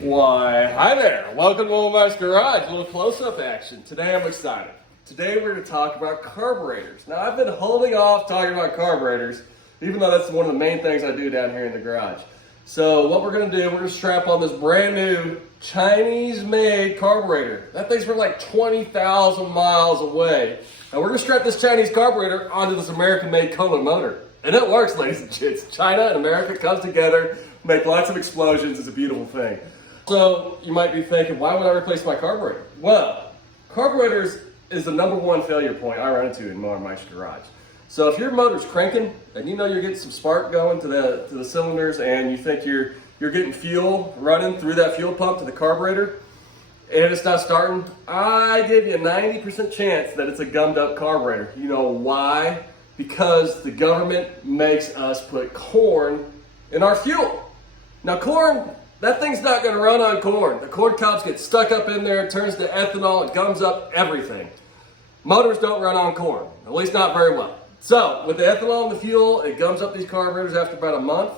Why, hi there. Welcome to Mower's Garage. A little close-up action. Today I'm excited. Today we're going to talk about carburetors. Now I've been holding off talking about carburetors, even though that's one of the main things I do down here in the garage. So what we're going to do, we're going to strap on this brand new Chinese-made carburetor. That thing's from like 20,000 miles away. Now we're going to strap this Chinese carburetor onto this American-made Kohler motor. And it works, ladies and gents. China and America comes together, make lots of explosions. It's a beautiful thing. So you might be thinking, why would I replace my carburetor? Well, carburetors is the #1 failure point I run into in Mower's Garage. So if your motor's cranking and you know you're getting some spark going to the cylinders and you think you're getting fuel running through that fuel pump to the carburetor and it's not starting, I give you a 90% chance that it's a gummed up carburetor. You know why? Because the government makes us put corn in our fuel. Now corn, that thing's not going to run on corn. The corn cobs get stuck up in there, it turns to ethanol, it gums up everything. Motors don't run on corn, at least not very well. So with the ethanol in the fuel, it gums up these carburetors after about a month,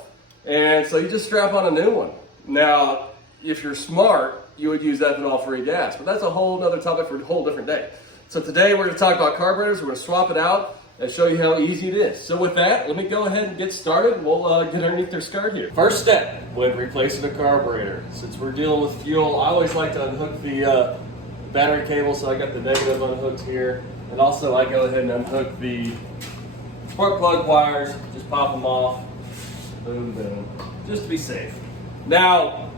and so you just strap on a new one. Now, if you're smart, you would use ethanol-free gas, but that's a whole other topic for a whole different day. So today we're going to talk about carburetors, we're going to swap it out, and show you how easy it is. So with that, let me go ahead and get started. We'll get underneath their skirt here. First step when replacing a carburetor. Since we're dealing with fuel, I always like to unhook the battery cable, so I got the negative unhooked here. And also I go ahead and unhook the spark plug wires, just pop them off, boom, boom, just to be safe. Now,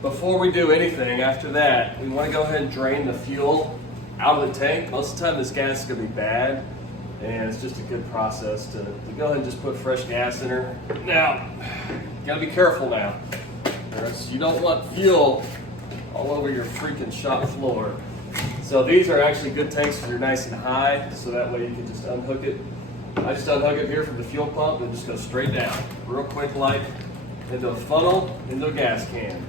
before we do anything after that, we want to go ahead and drain the fuel out of the tank. Most of the time this gas is going to be bad, and it's just a good process to go ahead and just put fresh gas in her. Now, you gotta be careful now. You don't want fuel all over your freaking shop floor. So these are actually good tanks because they're nice and high, so that way you can just unhook it. I just unhook it here from the fuel pump and just go straight down, real quick like, into a funnel, into a gas can.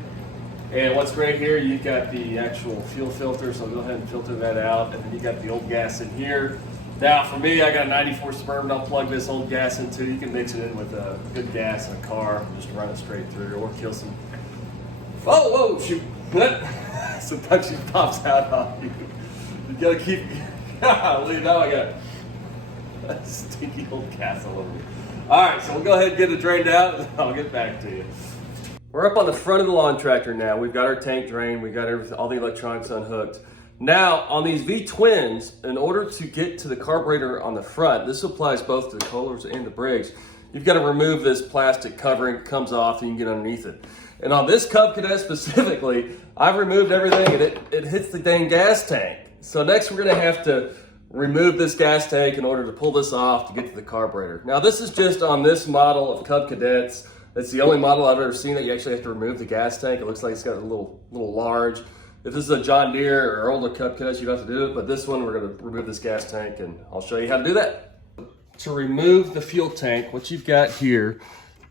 And what's great here, you've got the actual fuel filter, so go ahead and filter that out, and then you got the old gas in here. Now, for me, I got a 94 Suburban I'll plug this old gas into. You can mix it in with good gas in a car, just run it straight through, or kill some. Whoa, shoot. Sometimes she pops out on you. You gotta keep, golly, now I got that stinky old gas all over me. All right, so we'll go ahead and get it drained out, and I'll get back to you. We're up on the front of the lawn tractor now. We've got our tank drained, we've got everything, all the electronics unhooked. Now, on these V-twins, in order to get to the carburetor on the front, this applies both to the Kohlers and the Briggs, you've got to remove this plastic covering, it comes off, and you can get underneath it. And on this Cub Cadet specifically, I've removed everything, and it hits the dang gas tank. So next we're going to have to remove this gas tank in order to pull this off to get to the carburetor. Now, this is just on this model of Cub Cadets. It's the only model I've ever seen that you actually have to remove the gas tank. It looks like it's got a little large. If this is a John Deere or older Cub Cadets, you don't have to do it, but this one, we're gonna remove this gas tank and I'll show you how to do that. To remove the fuel tank, what you've got here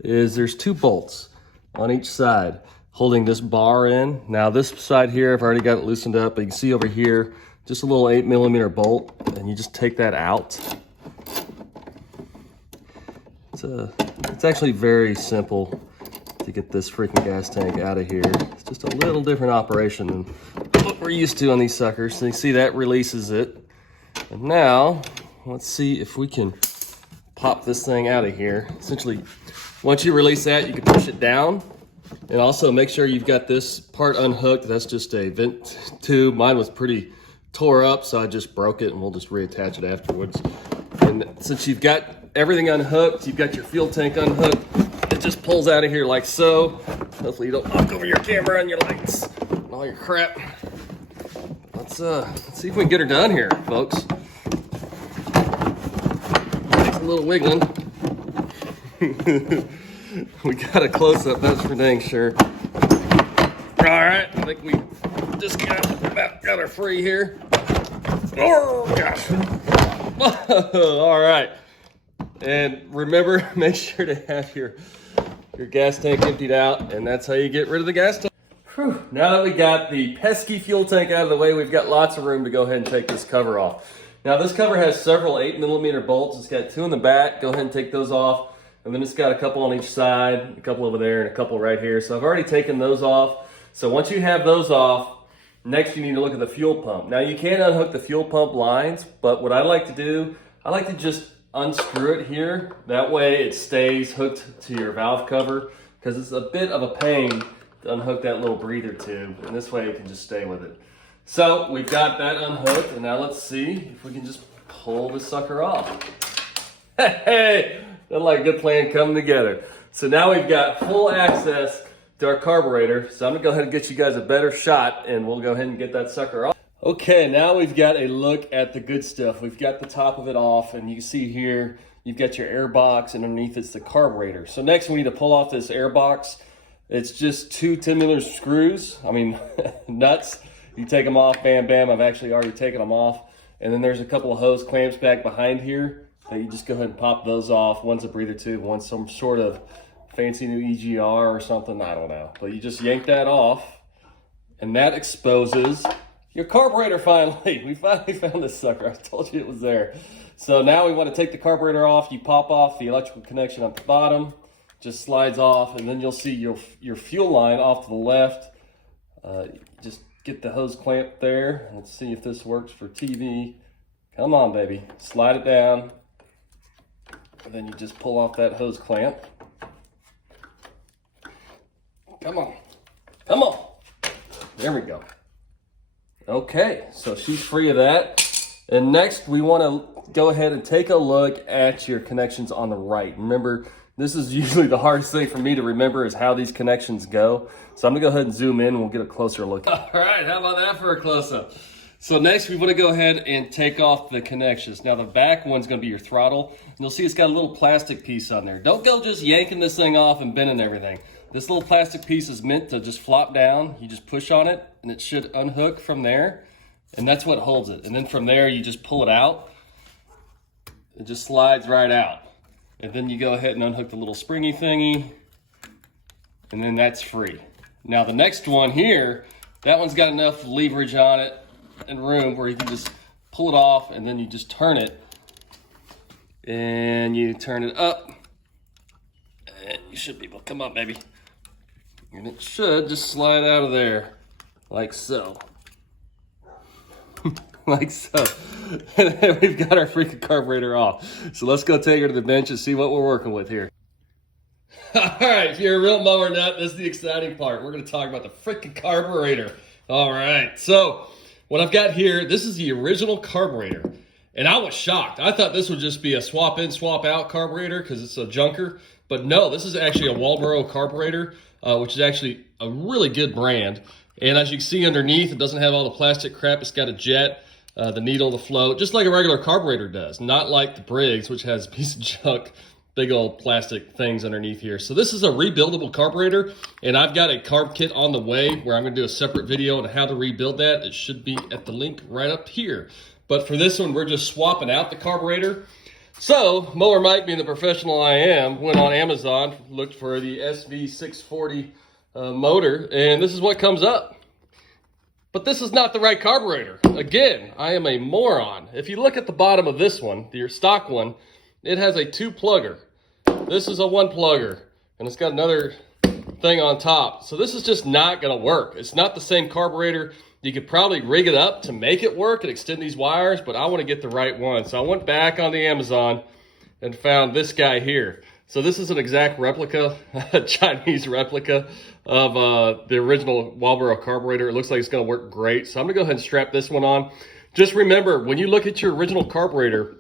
is there's 2 bolts on each side holding this bar in. Now this side here, I've already got it loosened up, but you can see over here, just a little 8mm bolt, and you just take that out. It's actually very simple to get this freaking gas tank out of here. It's just a little different operation than what we're used to on these suckers. So you see that releases it. And now, let's see if we can pop this thing out of here. Essentially, once you release that, you can push it down. And also make sure you've got this part unhooked. That's just a vent tube. Mine was pretty tore up, so I just broke it and we'll just reattach it afterwards. And since you've got everything unhooked, you've got your fuel tank unhooked, it just pulls out of here like so. Hopefully you don't knock over your camera and your lights and all your crap. Let's see if we can get her done here, folks. Takes a little wiggling. We got a close-up, that's for dang sure. All right, I think we just about got her free here. Oh gosh. All right. And remember, make sure to have your gas tank emptied out, and that's how you get rid of the gas tank. Whew. Now that we got the pesky fuel tank out of the way, we've got lots of room to go ahead and take this cover off. Now this cover has several 8mm bolts. It's got 2 in the back. Go ahead and take those off. And then it's got a couple on each side, a couple over there, and a couple right here. So I've already taken those off. So once you have those off, next you need to look at the fuel pump. Now you can unhook the fuel pump lines, but what I like to do, I like to just unscrew it here. That way it stays hooked to your valve cover, because it's a bit of a pain to unhook that little breather tube, and this way it can just stay with it. So we've got that unhooked, and now let's see if we can just pull this sucker off. Hey, that's like a good plan coming together. So now we've got full access to our carburetor. So I'm gonna go ahead and get you guys a better shot, and we'll go ahead and get that sucker off. Okay, now we've got a look at the good stuff. We've got the top of it off, and you can see here, you've got your air box, and underneath it's the carburetor. So next we need to pull off this air box. It's just 2 10mm screws, nuts. You take them off, bam, bam. I've actually already taken them off. And then there's a couple of hose clamps back behind here that you just go ahead and pop those off. One's a breather tube, one's some sort of fancy new EGR or something, I don't know. But you just yank that off, and that exposes your carburetor finally. We finally found this sucker. I told you it was there. So now we want to take the carburetor off. You pop off the electrical connection at the bottom, just slides off, and then you'll see your fuel line off to the left. Just get the hose clamp there. Let's see if this works for TV. Come on, baby. Slide it down. And then you just pull off that hose clamp. Come on. Come on. There we go. Okay, so she's free of that. And next, we want to go ahead and take a look at your connections on the right. Remember, this is usually the hardest thing for me to remember, is how these connections go. So I'm gonna go ahead and zoom in and we'll get a closer look. All right, how about that for a close-up? So next we wanna go ahead and take off the connections. Now the back one's gonna be your throttle. And you'll see it's got a little plastic piece on there. Don't go just yanking this thing off and bending everything. This little plastic piece is meant to just flop down. You just push on it and it should unhook from there. And that's what holds it. And then from there, you just pull it out. It just slides right out. And then you go ahead and unhook the little springy thingy, and then that's free. Now the next one here, that one's got enough leverage on it and room where you can just pull it off, and then you just turn it, and you turn it up, and you should be able to come up, baby. And it should just slide out of there, like so. Like so. And then we've got our freaking carburetor off. So let's go take her to the bench and see what we're working with here. All right, if you're a real mower nut, this is the exciting part. We're gonna talk about the freaking carburetor. All right, so what I've got here, this is the original carburetor. And I was shocked. I thought this would just be a swap in, swap out carburetor because it's a junker. But no, this is actually a Marlboro carburetor, which is actually a really good brand. And as you can see underneath, it doesn't have all the plastic crap. It's got a jet, the needle, the float, just like a regular carburetor does. Not like the Briggs, which has a piece of junk, big old plastic things underneath here. So this is a rebuildable carburetor, and I've got a carb kit on the way where I'm gonna do a separate video on how to rebuild that. It should be at the link right up here. But for this one, we're just swapping out the carburetor. So, Mower Mike, being the professional I am, went on Amazon, looked for the SV740 motor, and this is what comes up. But this is not the right carburetor. Again, I am a moron. If you look at the bottom of this one, your stock one, it has a 2-plugger. This is a 1-plugger, and it's got another thing on top. So this is just not gonna work. It's not the same carburetor. You could probably rig it up to make it work and extend these wires, but I wanna get the right one. So I went back on the Amazon and found this guy here. So this is an exact replica, a Chinese replica of the original Marlboro carburetor. It looks like it's gonna work great. So I'm gonna go ahead and strap this one on. Just remember, when you look at your original carburetor,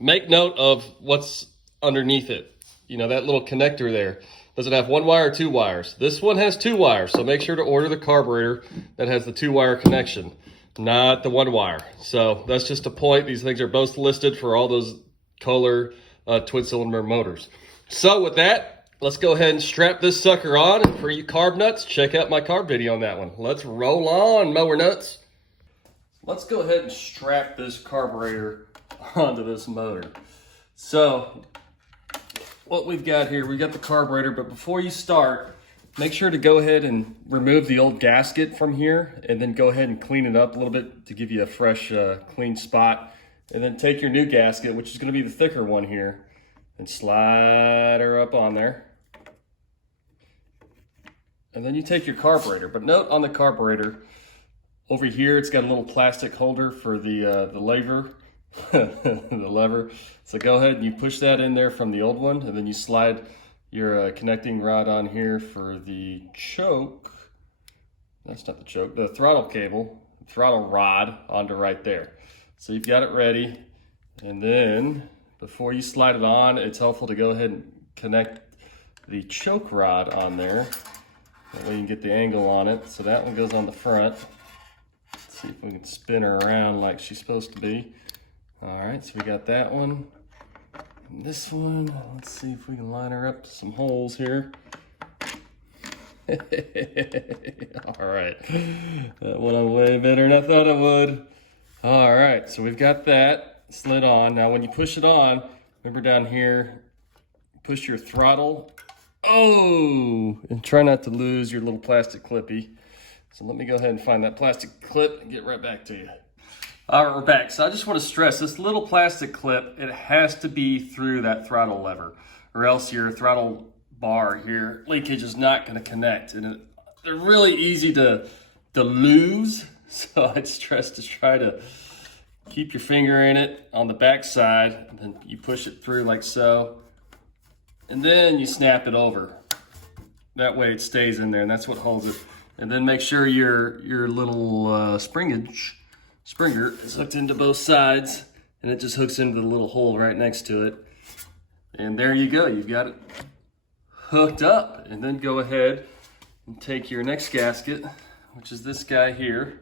make note of what's underneath it. You know, that little connector there. Does it have 1 wire or 2 wires? This one has 2 wires, so make sure to order the carburetor that has the 2-wire connection, not the 1 wire. So that's just a point. These things are both listed for all those Kohler twin-cylinder motors. So with that, let's go ahead and strap this sucker on. For you carb nuts, check out my carb video on that one. Let's roll on, mower nuts. Let's go ahead and strap this carburetor onto this motor. So what we've got here, we've got the carburetor, but before you start, make sure to go ahead and remove the old gasket from here, and then go ahead and clean it up a little bit to give you a fresh, clean spot. And then take your new gasket, which is gonna be the thicker one here, and slide her up on there. And then you take your carburetor, but note on the carburetor, over here it's got a little plastic holder for the lever, the lever. So go ahead and you push that in there from the old one, and then you slide your connecting rod on here for the choke. That's not the choke, the throttle cable, throttle rod onto right there. So you've got it ready, and then before you slide it on, it's helpful to go ahead and connect the choke rod on there. That way you can get the angle on it. So that one goes on the front. Let's see if we can spin her around like she's supposed to be. All right, so we got that one. And this one, let's see if we can line her up to some holes here. All right, that went on way better than I thought it would. All right, so we've got that slid on. Now when you push it on, remember down here, push your throttle. Oh, and try not to lose your little plastic clippy. So let me go ahead and find that plastic clip and get right back to you. All right, we're back. So I just want to stress this little plastic clip, it has to be through that throttle lever, or else your throttle bar here, linkage is not going to connect. And they're really easy to lose. So I'd stress to try to keep your finger in it on the back side, and then you push it through like so. And then you snap it over. That way it stays in there, and that's what holds it. And then make sure your little springer is hooked into both sides, and it just hooks into the little hole right next to it. And there you go, you've got it hooked up. And then go ahead and take your next gasket, which is this guy here,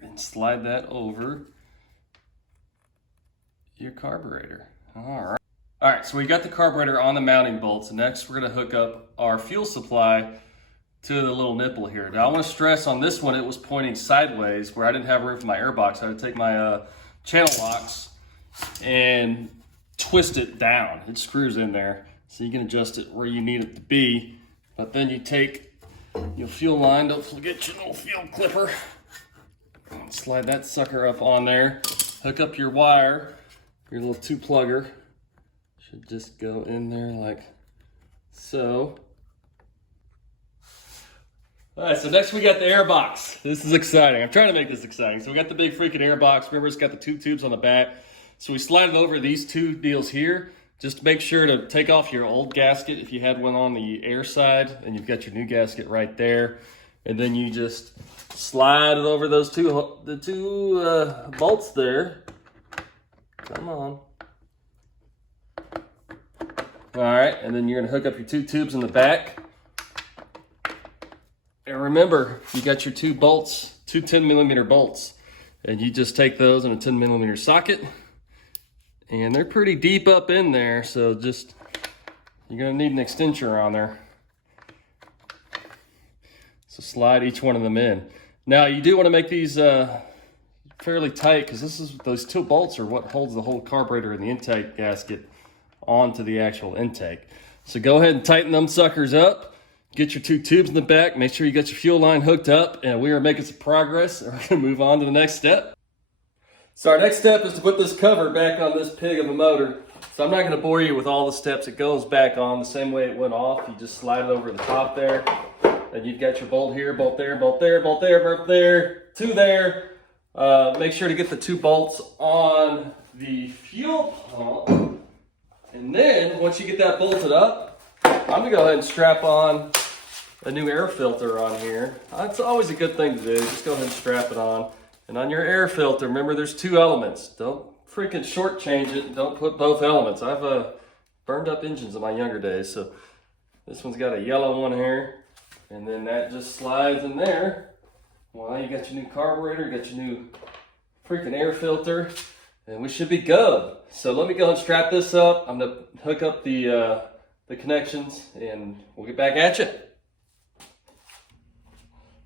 and slide that over your carburetor. All right, so we got the carburetor on the mounting bolts, and next we're gonna hook up our fuel supply to the little nipple here. Now I wanna stress on this one, it was pointing sideways where I didn't have room for my air box. I had to take my channel locks and twist it down. It screws in there, so you can adjust it where you need it to be. But then you take your fuel line, don't forget your little fuel clipper, and slide that sucker up on there. Hook up your wire, your little 2-plugger. Should just go in there like so. All right, so next we got the air box. This is exciting. I'm trying to make this exciting. So we got the big freaking air box. Remember, it's got the 2 tubes on the back. So we slide it over these 2 deals here. Just make sure to take off your old gasket if you had one on the air side, and you've got your new gasket right there. And then you just slide it over those the two bolts there. Come on. All right, and then you're gonna hook up your 2 tubes in the back. And remember, you got your 2 bolts, 2 10mm bolts, and you just take those in a 10mm socket, and they're pretty deep up in there, so just, you're gonna need an extension on there. So slide each one of them in. Now you do wanna make these fairly tight, because those 2 bolts are what holds the whole carburetor and the intake gasket onto the actual intake. So go ahead and tighten them suckers up. Get your 2 tubes in the back. Make sure you got your fuel line hooked up, and we are making some progress. We're gonna move on to the next step. So our next step is to put this cover back on this pig of a motor. So I'm not gonna bore you with all the steps. It goes back on the same way it went off. You just slide it over the top there, and you've got your bolt here, bolt there, bolt there, bolt there, bolt there, 2 there. Make sure to get the 2 bolts on the fuel pump. And then, once you get that bolted up, I'm gonna go ahead and strap on a new air filter on here. It's always a good thing to do. Just go ahead and strap it on. And on your air filter, remember there's 2 elements. Don't freaking shortchange it. Don't put both elements. I've burned up engines in my younger days, so this one's got a yellow one here. And then that just slides in there. Well, you got your new carburetor, you got your new freaking air filter, and we should be good. So let me go and strap this up. I'm gonna hook up the connections, and we'll get back at you.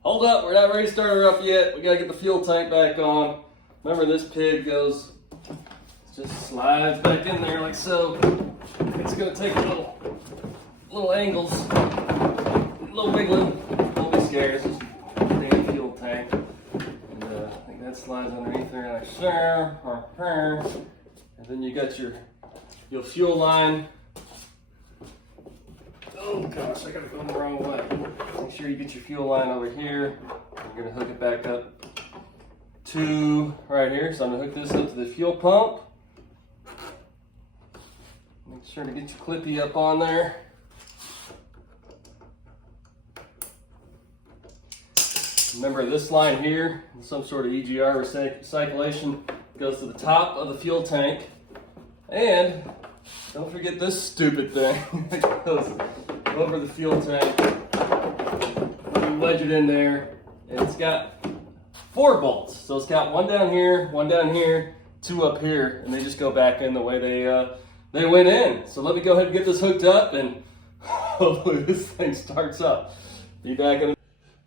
Hold up, we're not ready to start her up yet. We gotta get the fuel tank back on. Remember, this pig just slides back in there like so. It's gonna take little angles, a little wiggling. Don't be scared, it's just a damn fuel tank. And I think that slides underneath there like so. And then you got your fuel line Oh gosh, I gotta go the wrong way. Make sure you get your fuel line over here. You're gonna hook it back up to right here. So I'm gonna hook this up to the fuel pump. Make sure to get your clippy up on there. Remember this line here, some sort of EGR recirculation, goes to the top of the fuel tank. And don't forget this stupid thing that goes over the fuel tank. You wedge it in there, and it's got 4 bolts. So it's got one down here, 2 up here, and they just go back in the way they went in. So let me go ahead and get this hooked up, and hopefully this thing starts up. Be back in.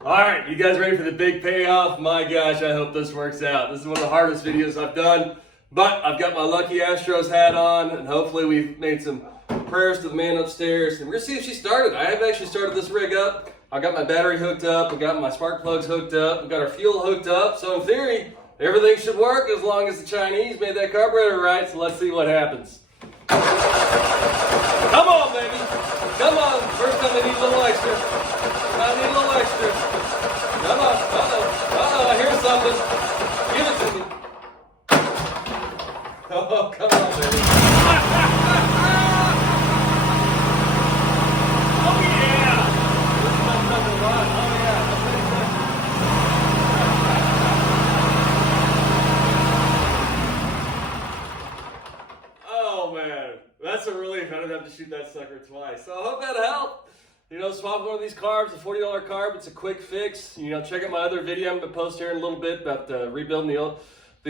All right, you guys ready for the big payoff? My gosh, I hope this works out. This is one of the hardest videos I've done, but I've got my Lucky Astros hat on, and hopefully we've made some prayers to the man upstairs, and we're gonna see if she started. I have actually started this rig up. I got my battery hooked up, I got my spark plugs hooked up, we got our fuel hooked up, so in theory, everything should work as long as the Chinese made that carburetor right, so let's see what happens. Come on, baby. Come on. First time I need a little extra. I need a little extra. Come on. Uh-oh, I hear something. Give it to me. Oh, come on, baby. Oh, yeah. This is my number 1. Oh, yeah. Oh, man. That's a relief. I don't have to shoot that sucker twice. So I hope that helped. You know, swap one of these carbs, a $40 carb. It's a quick fix. You know, check out my other video I'm going to post here in a little bit about rebuilding the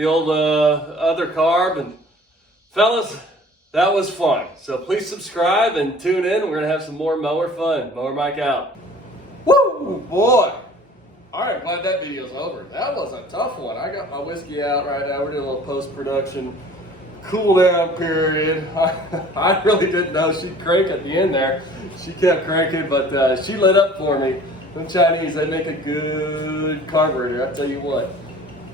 old other carb. And fellas, that was fun. So please subscribe and tune in. We're going to have some more mower fun. Mower Mike out. Woo, boy. All right, glad that video's over. That was a tough one. I got my whiskey out right now. We're doing a little post-production cool down period. I really didn't know she'd crank at the end there. She kept cranking, but she lit up for me. Them Chinese, they make a good carburetor, I tell you what.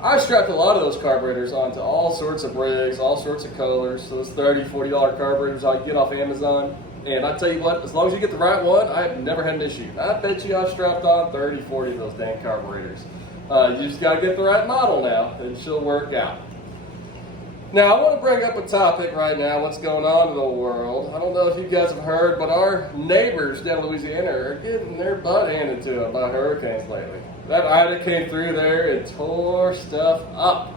I've strapped a lot of those carburetors onto all sorts of rigs, all sorts of Kohlers, those $30, $40 carburetors I get off Amazon. And I tell you what, as long as you get the right one, I have never had an issue. I bet you I've strapped on 30, 40 of those dang carburetors. You just gotta get the right model now, and she'll work out. Now, I want to bring up a topic right now, what's going on in the world. I don't know if you guys have heard, but our neighbors down in Louisiana are getting their butt handed to them by hurricanes lately. That Ida came through there and tore stuff up.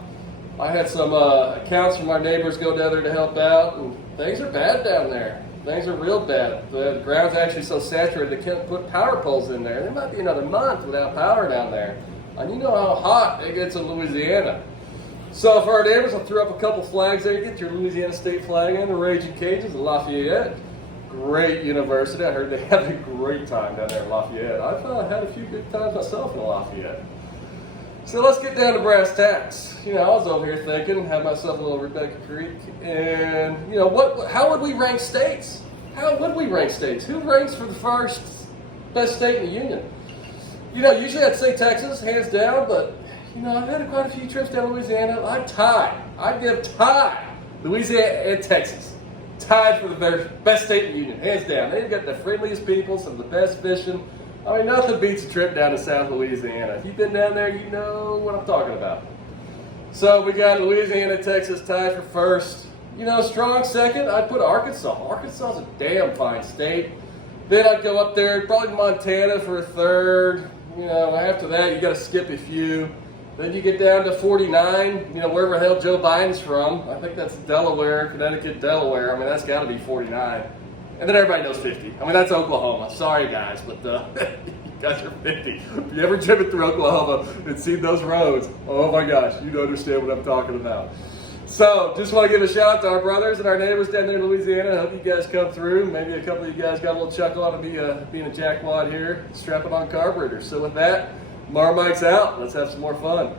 I had some accounts from our neighbors go down there to help out, and things are bad down there. Things are real bad. The ground's actually so saturated they can't put power poles in there. There might be another month without power down there. And you know how hot it gets in Louisiana. So for our neighbors, I threw up a couple flags there. Get your Louisiana state flag in, the Raging Cajuns in Lafayette. Great university. I heard they had a great time down there in Lafayette. I've had a few good times myself in Lafayette. So let's get down to brass tacks. You know, I was over here thinking, had myself a little Rebecca Creek, and you know, how would we rank states? How would we rank states? Who ranks for the first best state in the union? You know, usually I'd say Texas, hands down, but you know, I've had quite a few trips down to Louisiana. I'd give tie Louisiana and Texas. Tied for the best state in the union, hands down. They've got the friendliest people, some of the best fishing. I mean, nothing beats a trip down to South Louisiana. If you've been down there, you know what I'm talking about. So we got Louisiana, Texas tied for first. You know, strong second, I'd put Arkansas. Arkansas is a damn fine state. Then I'd go up there, probably Montana for a third. You know, after that, you got to skip a few. Then you get down to 49, you know, wherever the hell Joe Biden's from. I think that's Delaware, Connecticut, Delaware. I mean, that's got to be 49. And then everybody knows 50. I mean, that's Oklahoma. Sorry, guys, but you guys are 50. If you ever driven through Oklahoma and seen those roads, oh my gosh, you don't understand what I'm talking about. So, just want to give a shout out to our brothers and our neighbors down there in Louisiana. I hope you guys come through. Maybe a couple of you guys got a little chuckle out of me being a jackwad here, strapping on carburetors. So with that, Mower Mike's out. Let's have some more fun.